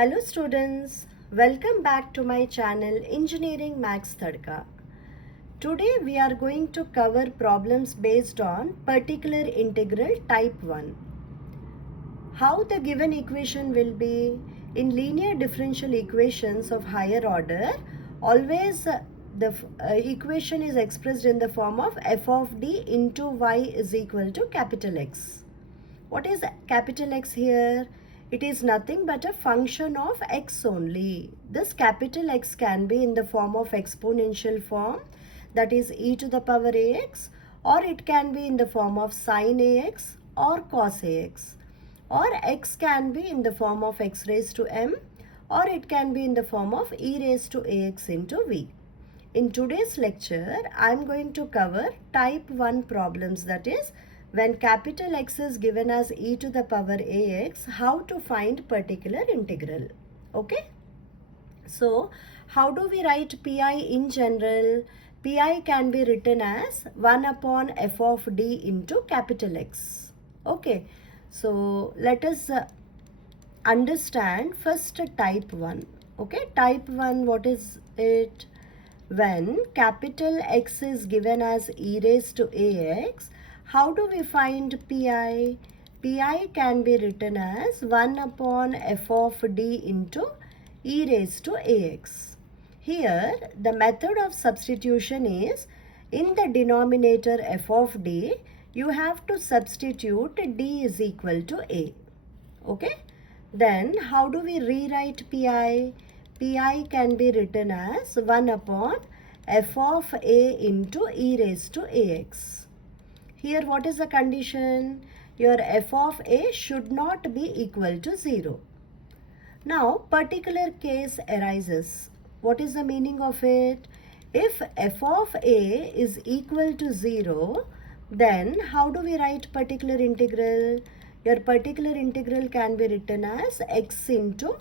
Hello students, welcome back to my channel Engineering Max Tadka. Today we are going to cover problems based on particular integral type 1. How the given equation will be in linear differential equations of higher order, always the equation is expressed in the form of f of d into y is equal to capital X. What is capital X here? It is nothing but a function of x only. This capital X can be in the form of exponential form, that is e to the power ax, or it can be in the form of sin ax or cos ax, or x can be in the form of x raised to m, or it can be in the form of e raised to ax into v. In today's lecture, I am going to cover type 1 problems, that is, when capital X is given as e to the power ax, how to find particular integral. Okay? So, how do we write pi in general? Pi can be written as 1 upon f of d into capital X. Okay? So, let us understand first type 1. Okay? Type 1, what is it? When capital X is given as e raised to ax, how do we find pi? Pi can be written as 1 upon f of d into e raised to ax. Here, the method of substitution is, in the denominator f of d, you have to substitute d is equal to a. Okay? Then, how do we rewrite pi? Pi can be written as 1 upon f of a into e raised to ax. Here, what is the condition? Your f of a should not be equal to 0. Now, particular case arises. What is the meaning of it? If f of a is equal to 0, then how do we write particular integral? Your particular integral can be written as x into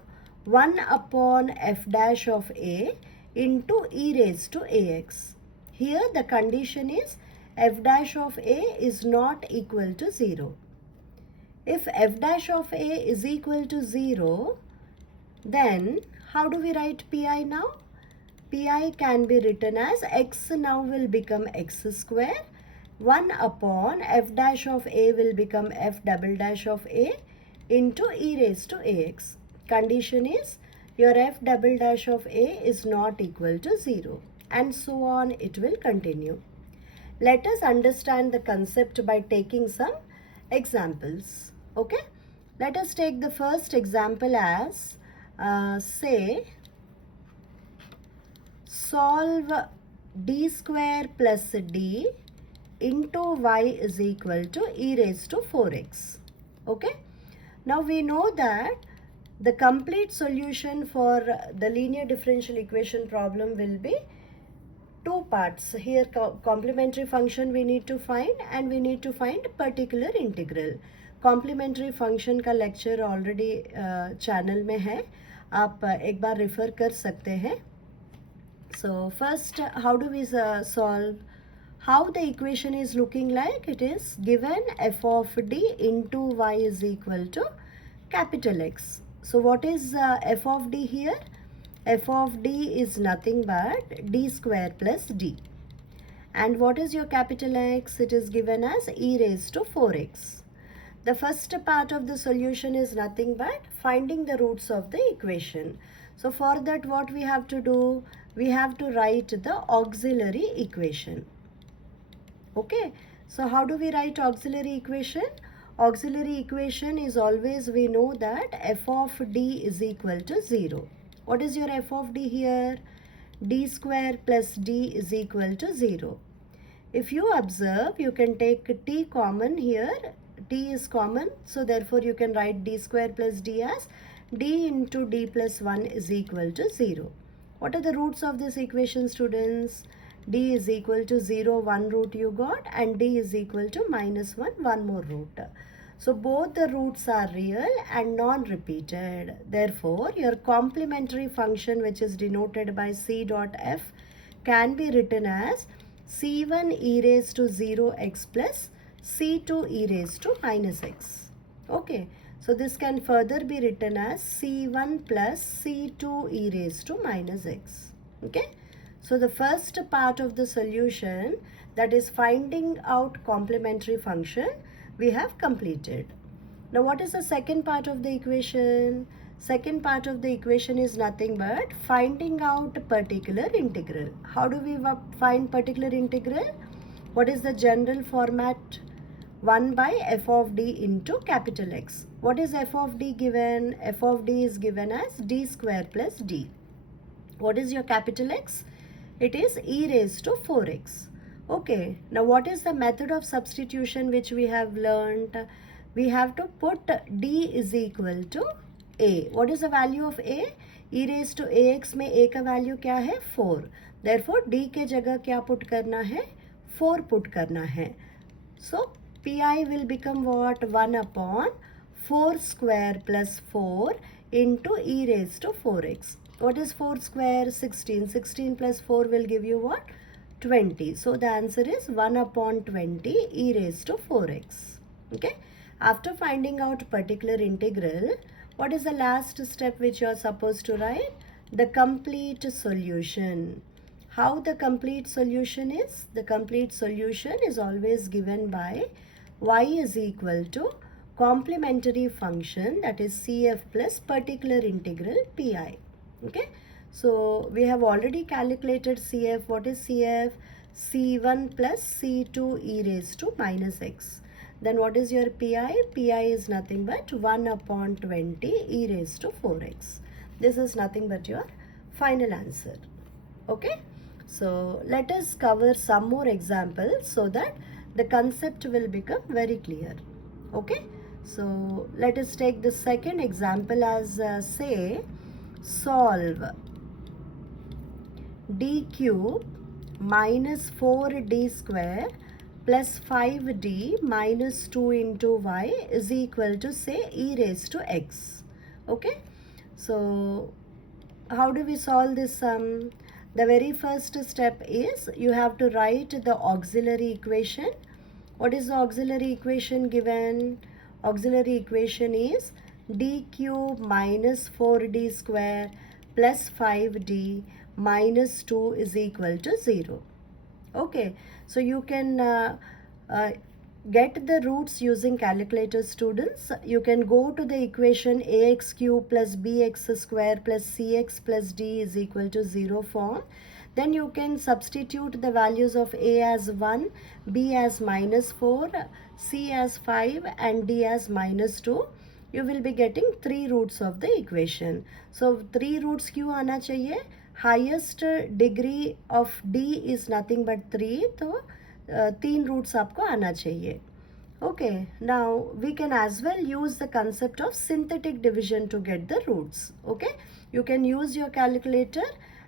1 upon f dash of a into e raised to ax. Here the condition is f dash of a is not equal to 0. If f dash of a is equal to 0, then how do we write pi now? Pi can be written as x now will become x square. 1 upon f dash of a will become f double dash of a into e raised to ax. Condition is your f double dash of a is not equal to 0, and so on it will continue. Let us understand the concept by taking some examples. Okay? Let us take the first example as, say, solve d square plus d into y is equal to e raised to 4x. Okay? Now we know that the complete solution for the linear differential equation problem will be two parts. Here complementary function we need to find, and we need to find particular integral. Complementary function का lecture already channel में है, आप एक बार refer कर सकते हैं. So first, how do we solve? How the equation is looking like? It is given f of d into y is equal to capital X. So what is f of d here? F of d is nothing but d square plus d. And what is your capital X? It is given as e raised to 4x. The first part of the solution is nothing but finding the roots of the equation. So for that, what we have to do? We have to write the auxiliary equation. Okay. So how do we write auxiliary equation? Auxiliary equation is always, we know that f of d is equal to 0. What is your f of d here? D square plus d is equal to 0. If you observe, you can take t common here. T is common, so therefore you can write d square plus d as d into d plus 1 is equal to 0. What are the roots of this equation, students? D is equal to 0, one root you got, and d is equal to minus 1, one more root. So both the roots are real and non-repeated. Therefore, your complementary function, which is denoted by c dot f, can be written as c1 e raised to 0x plus c2 e raised to minus x. Okay. So this can further be written as c1 plus c2 e raised to minus x. Okay, so the first part of the solution, that is finding out complementary function, we have completed. Now what is the second part of the equation? Second part of the equation is nothing but finding out particular integral. How do we find particular integral? What is the general format? 1 by f of d into capital X. What is f of d given? F of d is given as d square plus d. What is your capital X? It is e raised to 4x. Okay, now what is the method of substitution which we have learned? We have to put d is equal to a. What is the value of a? E raised to ax में a का value क्या है? 4. Therefore d के जगह क्या put करना है? 4 put करना है. So pi will become what? 1 upon 4 square plus 4 into e raised to 4x. What is 4 square? 16. 16 plus 4 will give you what? 20. So the answer is 1 upon 20 e raised to 4x. Okay. After finding out particular integral, what is the last step which you are supposed to write? The complete solution. How the complete solution is? The complete solution is always given by y is equal to complementary function, that is CF plus particular integral pi. Okay, so we have already calculated CF. What is CF? C1 plus C2 e raised to minus x. Then what is your pi? Pi is nothing but 1 upon 20 e raised to 4x. This is nothing but your final answer. Okay, so let us cover some more examples so that the concept will become very clear. Okay, so let us take the second example as say solve d cube minus 4d square plus 5d minus 2 into y is equal to say e raised to x. Okay, so how do we solve this sum? The very first step is you have to write the auxiliary equation. What is the auxiliary equation given? Auxiliary equation is d cube minus 4d square plus 5d minus 2 is equal to 0. Okay, so you can get the roots using calculator, students. You can go to the equation ax cube plus bx square plus cx plus d is equal to 0 form. Then you can substitute the values of a as 1, b as minus 4, c as 5 and d as minus 2. You will be getting 3 roots of the equation. So 3 roots क्यों आना चाहिए? Highest degree of d is nothing but 3. तो 3 roots आपको आना चाहिए. Okay, now we can as well use the concept of synthetic division to get the roots. Okay, you can use your calculator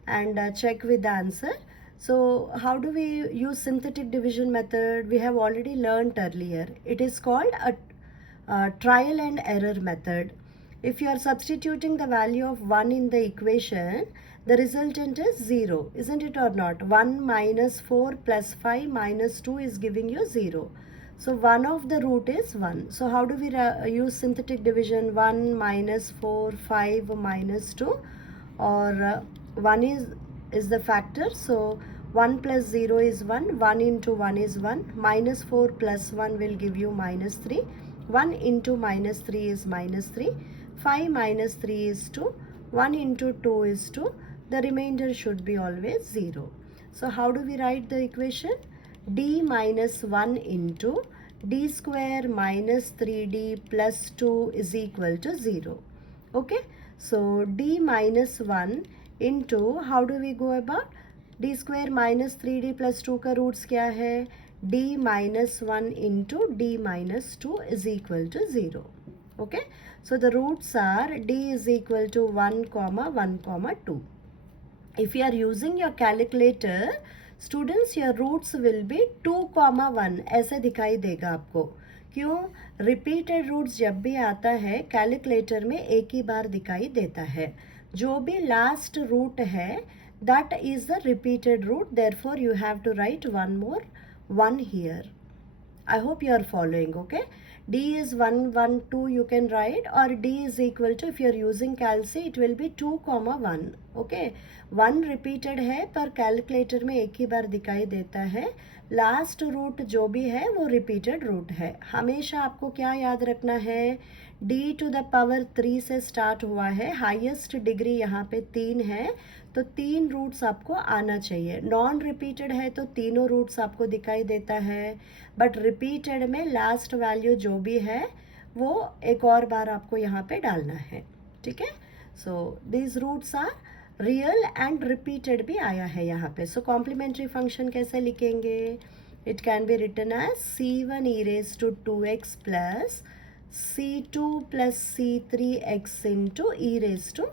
and check with the answer. So how do we use synthetic division method? We have already learned earlier. It is called a trial and error method. If you are substituting the value of 1 in the equation, the resultant is 0, isn't it or not? 1 minus 4 plus 5 minus 2 is giving you 0. So one of the root is 1. So how do we use synthetic division? 1 minus 4, 5 minus 2, or 1 is the factor. So 1 plus 0 is 1. 1 into 1 is 1. Minus 4 plus 1 will give you minus 3. 1 into minus 3 is minus 3. 5 minus 3 is 2. 1 into 2 is 2. The remainder should be always 0. So how do we write the equation? D minus 1 into d square minus 3d plus 2 is equal to 0. Okay, so d minus 1 into, how do we go about? d square minus 3d plus 2 का roots क्या है? d minus 1 into d minus 2 is equal to 0. Okay, so the roots are d is equal to 1 comma 1 comma 2. If you are using your calculator, students, your roots will be 2 comma 1 ऐसे दिखाई देगा आपको. क्यों? Repeated roots जब भी आता है calculator में एक ही बार दिखाई देता है. जो भी लास्ट रूट है that is the repeated root, therefore you have to write one more 1 here. I hope you are following. Okay, D is 1, 1, 2 you can write, or D is equal to, if you are using calci, it will be 2, 1. Okay, 1 repeated है पर calculator में एक ही बार दिखाई देता है. Last root जो भी है वो रिपीटेड रूट है. हमेशा आपको क्या याद रखना है, D टू द पावर 3 से स्टार्ट हुआ है, हाईएस्ट डिग्री यहाँ पे 3 है, तो 3 रूट्स आपको आना चाहिए. नॉन रिपीटेड है तो तीनों रूट्स आपको दिखाई देता है, बट रिपीटेड में लास्ट वैल्यू जो भी है वो एक और बार आपको यहाँ पे डालना है. ठीक है, so these roots are real and repeated भी आया है यहाँ पे. सो कॉम्प्लीमेंट्री फंक्शन कैसे लिखेंगे, it can be written as c1 e raised to 2x plus c2 plus c3 x into e raised to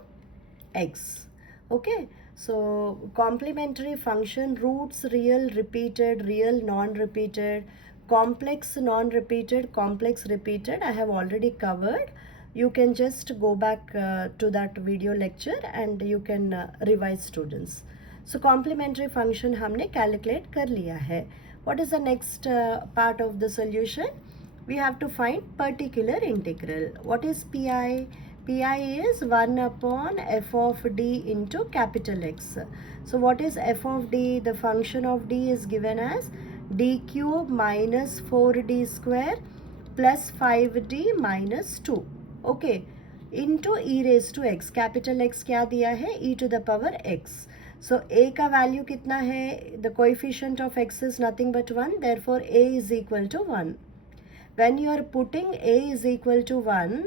x. Okay, so complementary function, roots real, repeated, real, non-repeated, complex, non-repeated, complex, repeated, I have already covered. You can just go back to that video lecture and you can revise students. So complementary function हमने calculate कर लिया है. What is the next part of the solution? We have to find particular integral. What is PI? Pi is 1 upon f of d into capital X. So what is f of d? The function of d is given as d cube minus 4d square plus 5d minus 2. Okay, into e raised to x. Capital X क्या दिया है, e to the power x. So a का value कितना है, the coefficient of x is nothing but 1, therefore a is equal to 1. When you are putting a is equal to 1,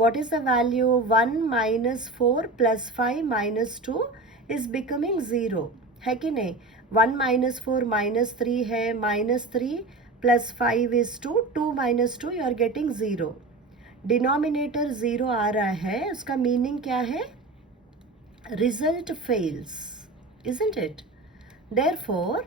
what is the value, 1 minus 4 plus 5 minus 2 is becoming 0 है कि नहीं. 1 minus 4 minus 3 है, minus 3 plus 5 is 2, 2 minus 2 you are getting 0. Denominator 0 आ रहा है, उसका meaning क्या है, result fails, isn't it? Therefore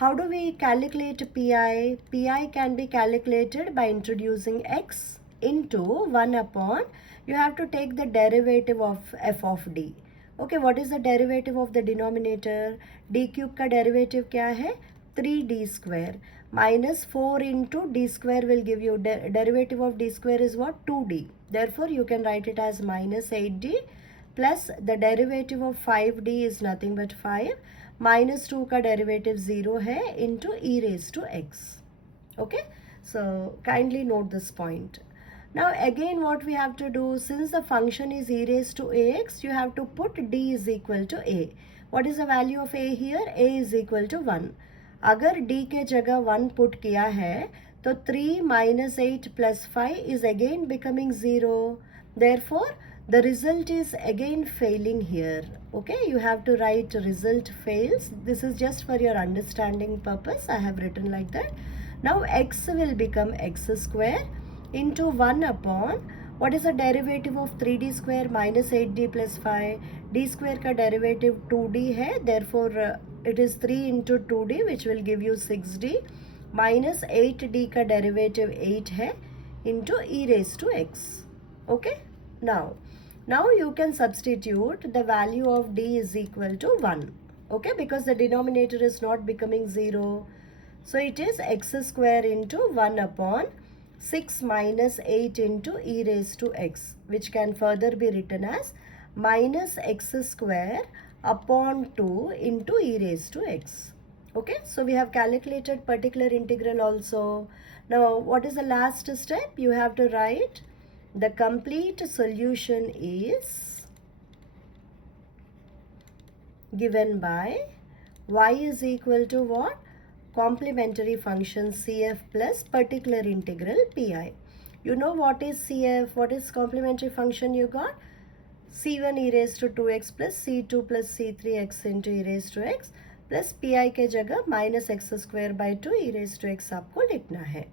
how do we calculate pi? Pi can be calculated by introducing x into 1 upon, you have to take the derivative of f of d. Okay, what is the derivative of the denominator? D cube का derivative क्या है, 3d square minus 4 into d square will give you, derivative of d square is what, 2d. Therefore you can write it as minus 8d plus the derivative of 5d is nothing but 5, minus 2 का derivative 0 है into e raised to x. Okay, so kindly note this point. Now again what we have to do, since the function is e raised to ax, you have to put d is equal to a. What is the value of a here? A is equal to 1. अगर d के जगह 1 put किया है तो 3 minus 8 plus 5 is again becoming 0. Therefore the result is again failing here. Okay, you have to write result fails. This is just for your understanding purpose, I have written like that. Now x will become x square into 1 upon, what is the derivative of 3d square minus 8d plus 5, d square का derivative 2d है, therefore it is 3 into 2d which will give you 6d minus 8d का derivative 8 है into e raised to x. Okay, now you can substitute the value of d is equal to 1. Okay, because the denominator is not becoming 0, so it is x square into 1 upon 6 minus 8 into e raised to x, which can further be written as minus x square upon 2 into e raised to x. Okay, so we have calculated particular integral also. Now what is the last step? You have to write the complete solution is given by y is equal to what? Complementary function cf plus particular integral pi. You know what is cf, what is complementary function you got? c1 e raised to 2x plus c2 plus c3x into e raised to x plus pi के जगह minus x square by 2 e raised to x आपको लिखना है.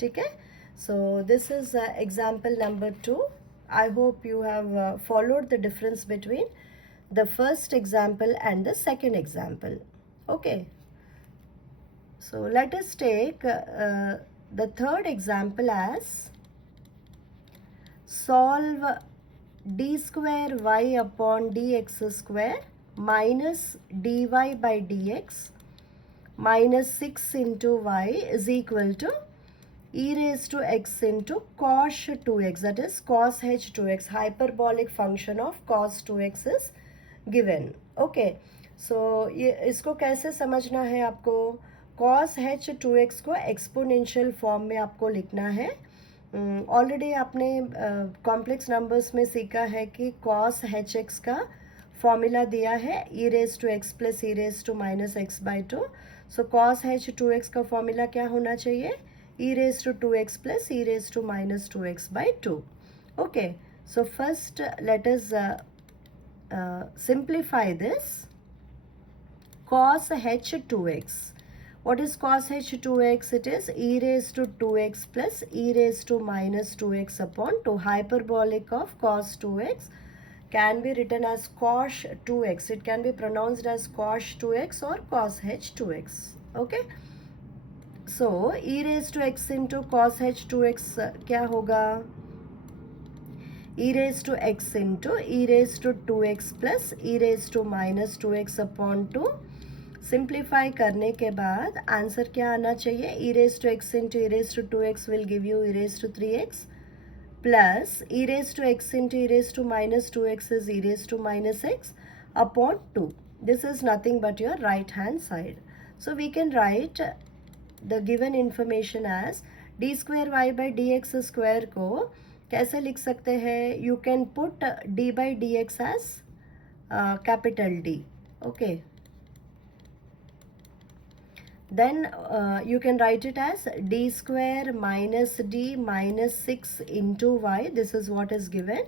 ठीक है, so this is example number 2. I hope you have followed the difference between the first example and the second example. Okay, so let us take the third example as solve d square y upon dx square minus dy by dx minus 6 into y is equal to e raised to x into cos 2x, that is cos h 2x. Hyperbolic function of cos 2x is given. Okay, so ये इसको कैसे समझना है आपको? cos h 2x को exponential form में आपको लिखना है. ऑलरेडी आपने कॉम्प्लेक्स नंबर्स में सीखा है कि cos hx का फॉर्मूला दिया है e raised to x plus e raised to minus x by 2. So cos h 2x का फॉर्मूला क्या होना चाहिए? e raised to 2x plus e raised to minus 2x by 2. Okay, so first let us simplify this. Cos h 2x. What is cos h 2x? It is e raised to 2x plus e raised to minus 2x upon 2. Hyperbolic of cos 2x can be written as cos 2x. It can be pronounced as cos 2x or cos h 2x. Okay. So e raised to x into cos h 2x क्या होगा? e raised to x into e raised to 2x plus e raised to minus 2x upon 2. Simplify करने के बाद answer क्या आना चाहिए? e raised to x into e raised to 2x will give you e raised to 3x plus e raised to x into e raised to minus 2x is e raised to minus x upon 2. This is nothing but your right hand side. So we can write the given information as d square y by dx square को कैसे लिख सकते हैं? You can put d by dx as capital D. Okay. Then you can write it as d square minus d minus 6 into y, this is what is given,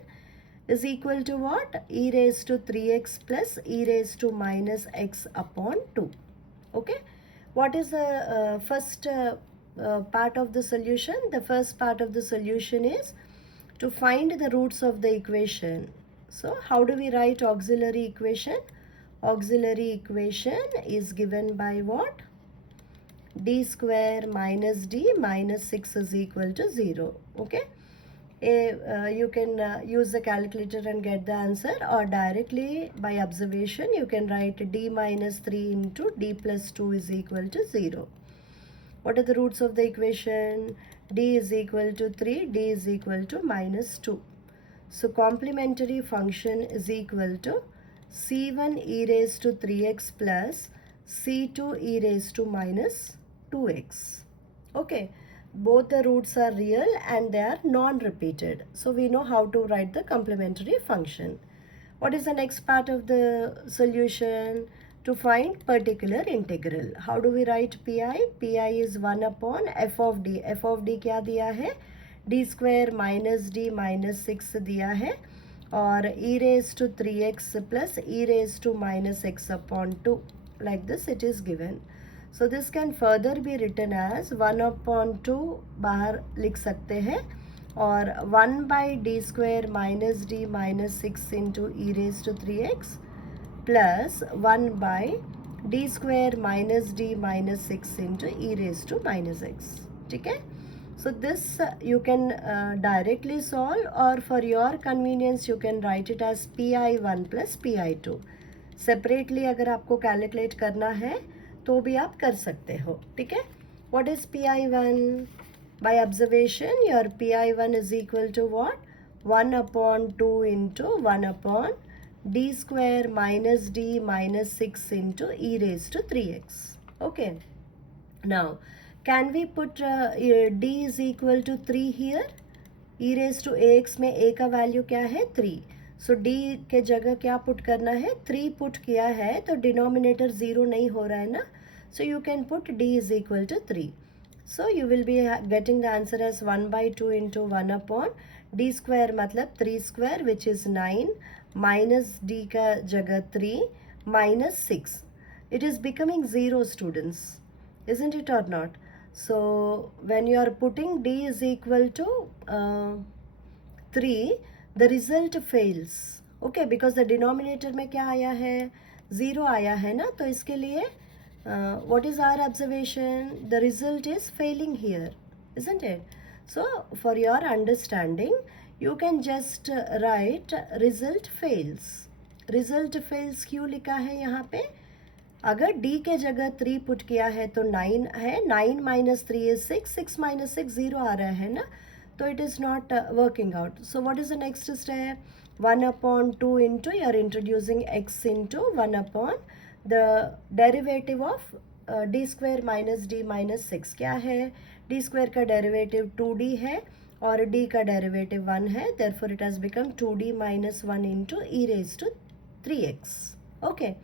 is equal to what? E raised to 3x plus e raised to minus x upon 2. Okay, what is the first part of the solution? The first part of the solution is to find the roots of the equation. So how do we write auxiliary equation? Auxiliary equation is given by what? d square minus d minus 6 is equal to 0. Okay, you can use the calculator and get the answer, or directly by observation you can write d minus 3 into d plus 2 is equal to 0. What are the roots of the equation? D is equal to 3, d is equal to minus 2. So complementary function is equal to c1 e raised to 3x plus c2 e raised to minus 2x. Okay, both the roots are real and they are non-repeated. So we know how to write the complementary function. What is the next part of the solution? To find particular integral. How do we write pi? Pi is 1 upon f of d. f of d क्या दिया है? d square minus d minus 6 दिया है, और e raised to 3x plus e raised to minus x upon 2. Like this it is given. So this can further be written as 1 upon 2 बाहर लिख सकते हैं, और 1 by d square minus d minus 6 into e raised to 3x plus 1 by d square minus d minus 6 into e raised to minus x. ठीक है? So this you can directly solve, or for your convenience you can write it as pi1 plus pi2. Separately अगर आपको calculate करना है तो भी आप कर सकते हो. ठीक है? What is pi1? By observation your pi1 is equal to what? 1 upon 2 into 1 upon d square minus d minus 6 into e raised to 3x. Okay. Now can we put d is equal to 3 here? e raised to ax में a का value क्या है? 3. सो d के जगह क्या put करना है? 3 put किया है तो डिनोमिनेटर 0 नहीं हो रहा है ना, so you can put d is equal to 3. So you will be getting the answer as 1 by 2 into 1 upon d square मतलब 3 square which is 9 minus d का जगह 3 minus 6. It is becoming 0 students, isn't it or not? So when you are putting d is equal to 3, the result fails. Okay, because the denominator में क्या आया है? 0 आया है ना, तो इसके लिए what is our observation? The result is failing here, isn't it? So for your understanding you can just write result fails. Result fails क्यों लिखा है यहाँ पे? अगर d के जगह 3 पुट किया है तो 9 है, 9 माइनस 3 इज 6, 6 माइनस 6 0 आ रहा है ना, तो it is not working out. So what is the next step? 1/2 into you are introducing x into 1/ the derivative of d square minus d minus 6. क्या है? d square का डेरिवेटिव 2d है और d का डेरिवेटिव 1 है, therefore it has become 2d minus 1 into e raised to 3x. Okay.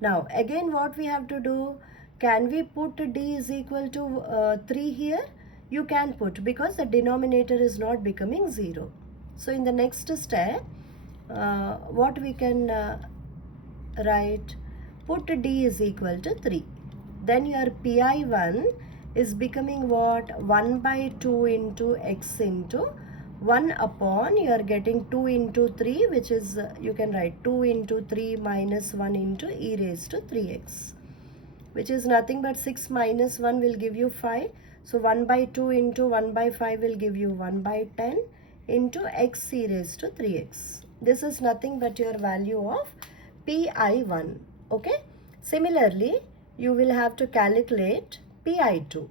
Now again what we have to do? Can we put d is equal to 3 here? You can put, because the denominator is not becoming 0. So in the next step, what we can write? Put d is equal to 3. Then your pi1 is becoming what? 1 by 2 into x into 1 upon, you are getting 2 into 3, which is you can write 2 into 3 minus 1 into e raised to 3x, which is nothing but 6 minus 1 will give you 5. So 1 by 2 into 1 by 5 will give you 1 by 10 into x e raised to 3x. This is nothing but your value of pi1. Okay. Similarly, you will have to calculate pi2.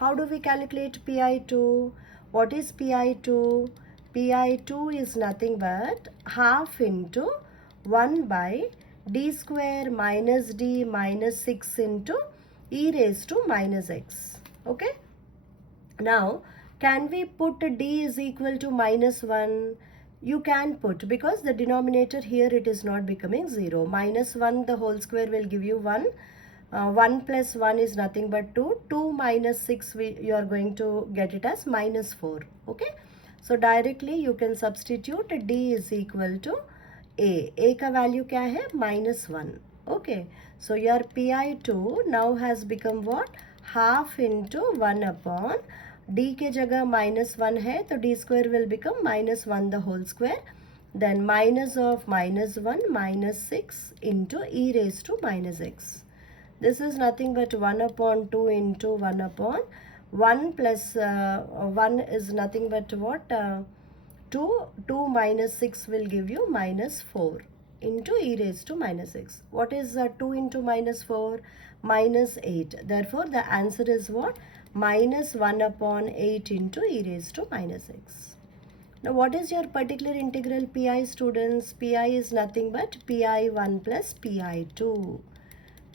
How do we calculate pi2? What is pi2? pi2 is nothing but half into 1 by d square minus d minus 6 into e raised to minus x. Okay. Now, can we put d is equal to minus 1? You can put, because the denominator here it is not becoming 0. Minus 1 the whole square will give you 1. 1 plus 1 is nothing but 2. 2 minus 6 you are going to get it as minus 4. Okay. So directly you can substitute d is equal to a. A का value क्या है? minus 1. Okay. So your pi2 now has become what? Half into 1 upon d के जगह minus 1 है तो d square will become minus 1 the whole square. Then minus of minus 1 minus 6 into e raised to minus x. This is nothing but 1 upon 2 into 1 upon 1 plus 1 is nothing but what? 2. 2 minus 6 will give you minus 4 into e raised to minus x. What is 2 into minus 4? Minus 8. Therefore, the answer is what? Minus 1 upon 8 into e raised to minus x. Now, what is your particular integral pi, students? Pi is nothing but pi1 plus pi2.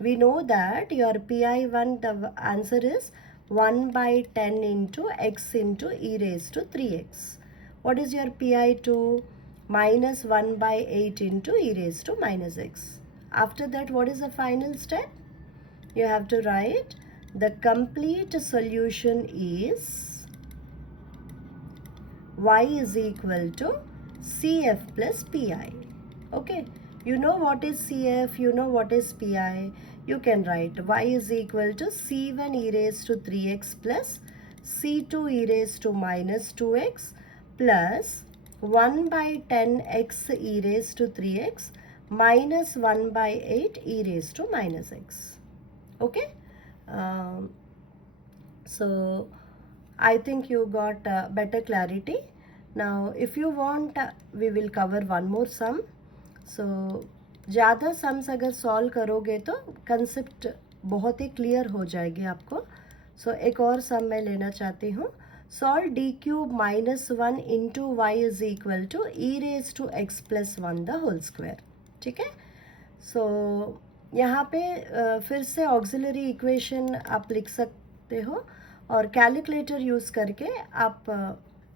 We know that your pi1, the answer is 1 by 10 into x into e raised to 3x. What is your pi2? Minus 1 by 8 into e raised to minus x. After that, what is the final step? You have to write the complete solution is y is equal to CF plus PI. Okay. You know what is CF, you know what is PI. You can write y is equal to C1 e raised to 3x plus C2 e raised to minus 2x plus 1 by 10x e raised to 3x minus 1 by 8 e raised to minus x. Okay. So I think you got better clarity. Now if you want, we will cover one more sum. So ज़्यादा sums अगर solve करोगे तो concept बहुत ही clear हो जाएगी आपको. सो एक और सम मैं लेना चाहती हूँ. Solve D cube minus 1 into y is equal to e raise to x plus 1 the whole square. ठीक है. सो यहाँ पे फिर से ऑक्सिलरी इक्वेशन आप लिख सकते हो और कैलकुलेटर यूज़ करके आप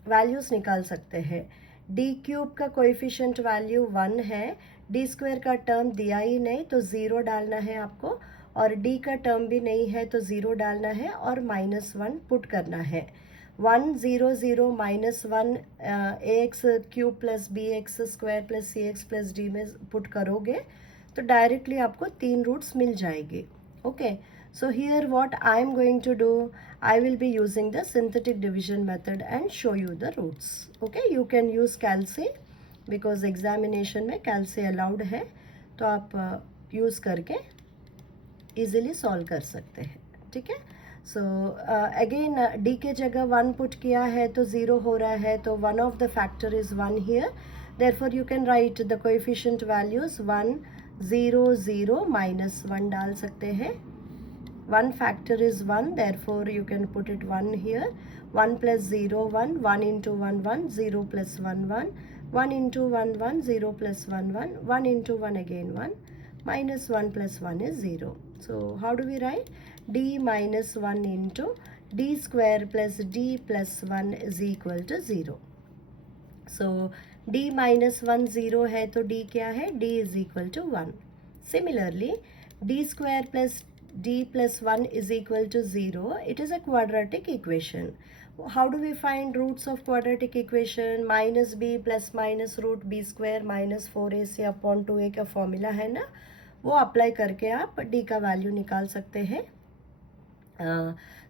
वैल्यूज़ निकाल सकते हैं. डी क्यूब का कोएफिशिएंट वैल्यू 1 है. डी स्क्वायर का टर्म दिया ही नहीं तो 0 डालना है आपको, और डी का टर्म भी नहीं है तो 0 डालना है और माइनस 1 पुट करना है. 1 0 0 minus 1 A X cube plus B X square plus C X plus D में पुट करोगे तो डायरेक्टली आपको 3 रूट्स मिल जाएगी. Okay. So here what I am going to do, I will be using the synthetic division method and show you the roots. Okay, you can use calc because examination में calc allowed है, तो आप use करके easily solve कर सकते हैं. ठीक है. So again d के जगह 1 पुट किया है तो 0 हो रहा है, तो one of the factor is 1 here. Therefore you can write the coefficient values 1, 0 0 -1 डाल सकते हैं. 1 factor is 1, therefore you can put it 1 here. 1 plus 0 1, 1 into 1 1, 0 plus 1 1, 1 into 1 1, 0 plus 1 1, 1 into 1 again 1, minus 1 plus 1 is 0. So how do we write? D minus 1 into d square plus d plus 1 is equal to 0. So d minus 1 0 है तो d क्या है? D is equal to 1. Similarly, d square plus d plus 1 is equal to 0. It is a quadratic equation. How do we find roots of quadratic equation? Minus b plus minus root b square minus 4ac upon 2a का formula है ना, वो apply करके आप d का value निकाल सकते हैं.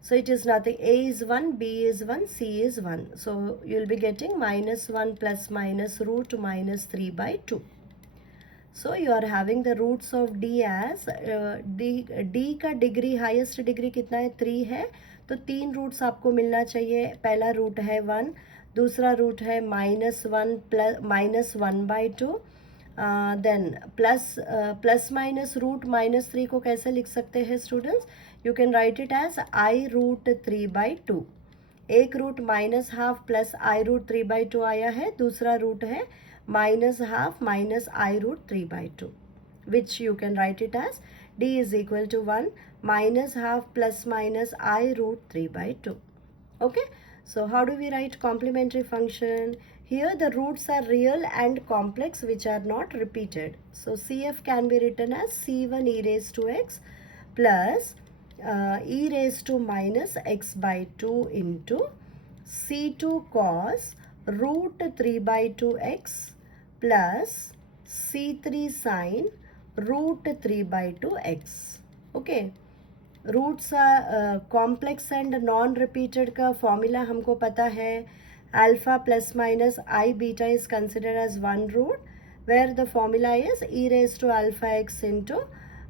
So it is nothing. A is 1, B is 1, C is 1. So you will be getting minus 1 plus minus root minus 3 by 2. So you are having the roots of D as D का degree highest degree कितना है? 3 है. तो 3 roots आपको मिलना चाहिए. पहला root है 1, दूसरा रूट है -1 plus -1 by 2. Then plus minus root -3 को कैसे लिख सकते हैं students? You can write it as i√3 by 2. एक रूट -½ प्लस i√3 by 2 आया है, दूसरा रूट है -½ minus i√3 by 2, which you can write it as d is equal to 1 -½ plus minus i√3 by 2. Okay, so how do we write complementary function? Here the roots are real and complex which are not repeated. So CF can be written as C1 e raised to x plus e raised to minus x by 2 into C2 cos √3 by 2x plus C3 sin √3 by 2x. Okay, roots complex and non repeated का formula हमको पता है. Alpha plus minus i beta is considered as one root, where the formula is e raise to alpha x into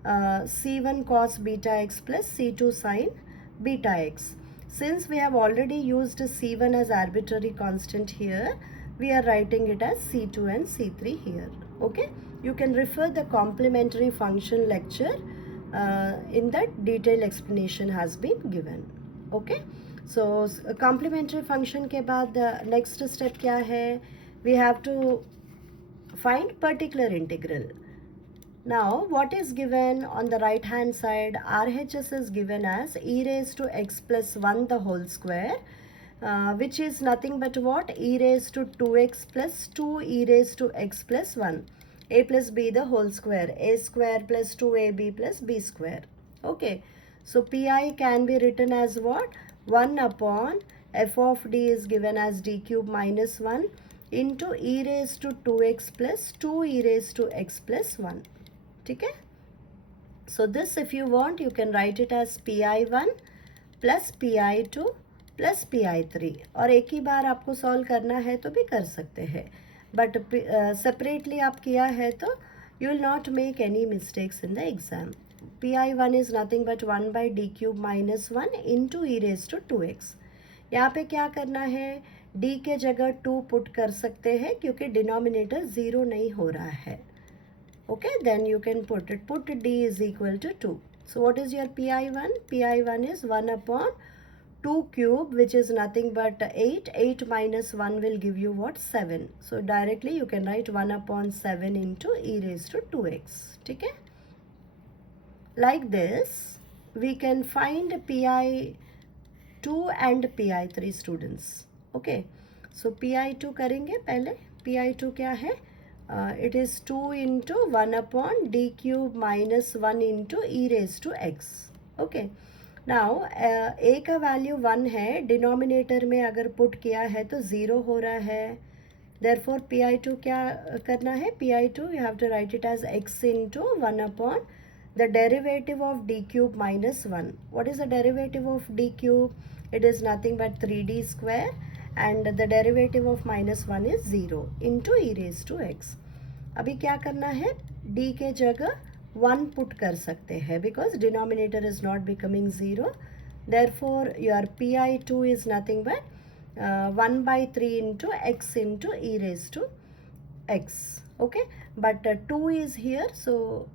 C1 cos beta x plus C2 sin beta x. Since we have already used C1 as arbitrary constant here, we are writing it as C2 and C3 here. Okay, you can refer the complementary function lecture. In that detailed explanation has been given. Okay, so complementary function के बाद next step क्या है? We have to find particular integral. Now what is given on the right hand side? RHS is given as e raised to x plus 1 the whole square, which is nothing but what? E raised to 2x plus 2 e raised to x plus 1. A plus b the whole square, a square plus 2ab plus b square. Okay, so pi can be written as what? 1 upon f of d is given as d cube minus 1 into e raised to 2x plus 2 e raised to x plus 1. ठीक है? So this if you want you can write it as pi1 plus pi2 plus pi3, और एक ही बार आपको solve करना है तो भी कर सकते हैं, बट सेपरेटली आप किया है तो you will not make any mistakes in the exam. pi1 is nothing but 1 by d cube minus 1 into e raised to 2x. यहाँ पे क्या करना है? d के जगह 2 पुट कर सकते हैं क्योंकि डिनोमिनेटर 0 नहीं हो रहा है. Okay, then you can put d is equal to 2. So what is your pi1? pi1 is 1 upon 2 cube, which is nothing but 8. 8 minus 1 will give you what? 7. So directly you can write 1 upon 7 into e raised to 2x. ठीक है? Like this we can find pi2 and pi3 students. Okay, so pi2 करेंगे पहले. pi2 क्या है? It is 2 into 1 upon d cube minus 1 into e raised to x. Okay, now a का value 1 है, denominator में अगर पुट किया है तो 0 हो रहा है. therefore pi2 क्या करना है? pi2 you have to write it as x into 1 upon the derivative of d cube minus 1. What is the derivative of d cube? It is nothing but 3d square, and the derivative of minus 1 is 0 into e raised to x. अभी क्या करना है? d के जगह 1 put कर सकते हैं because denominator is not becoming 0. Therefore your pi2 is nothing but 1 by 3 into x into e raised to x. okay, but 2 is here, so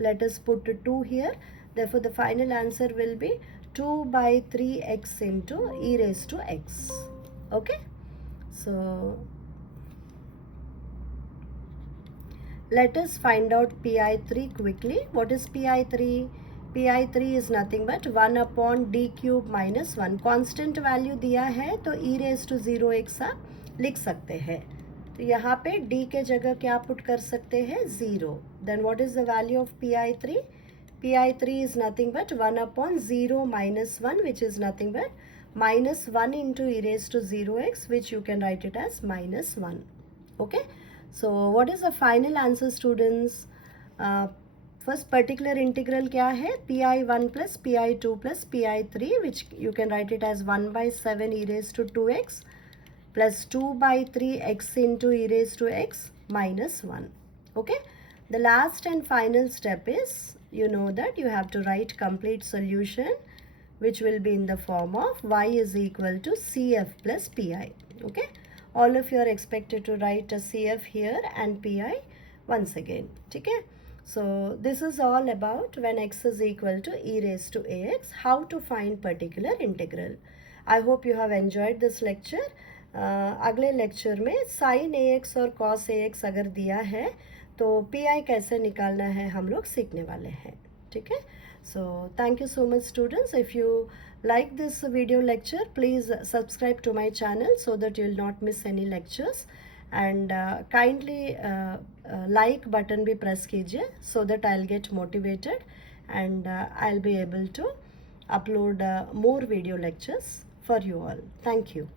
let us put 2 here. Therefore the final answer will be 2 by 3x into e raised to x. Okay, so let us find out pi3 quickly. What is pi3? pi3 is nothing but 1 upon d cube minus 1. Constant value दिया है तो e raised to 0x आप लिख सकते हैं. तो यहाँ पे d के जगह क्या पुट कर सकते हैं? 0. Then what is the value of pi3? pi3 is nothing but 1 upon 0 minus 1, which is nothing but minus 1 into e raised to 0x, which you can write it as minus 1. Okay. So what is the final answer, students? First particular integral क्या है? pi1 plus pi2 plus pi3, which you can write it as 1 by 7 e raised to 2x plus 2 by 3x into e raised to x minus 1. Okay. The last and final step is, you know that you have to write complete solution, which will be in the form of y is equal to cf plus pi. Okay. All of you are expected to write a CF here and PI once again. Okay? So this is all about when x is equal to e raised to ax, how to find particular integral. I hope you have enjoyed this lecture. अगले lecture में sin ax और cos ax अगर दिया है तो PI कैसे निकालना है हम लोग सीखने वाले हैं. ठीक है? So thank you so much, students. If you like this video lecture, please subscribe to my channel so that you will not miss any lectures, and kindly like button भी press कीजिए so that I'll get motivated and I'll be able to upload more video lectures for you all. Thank you.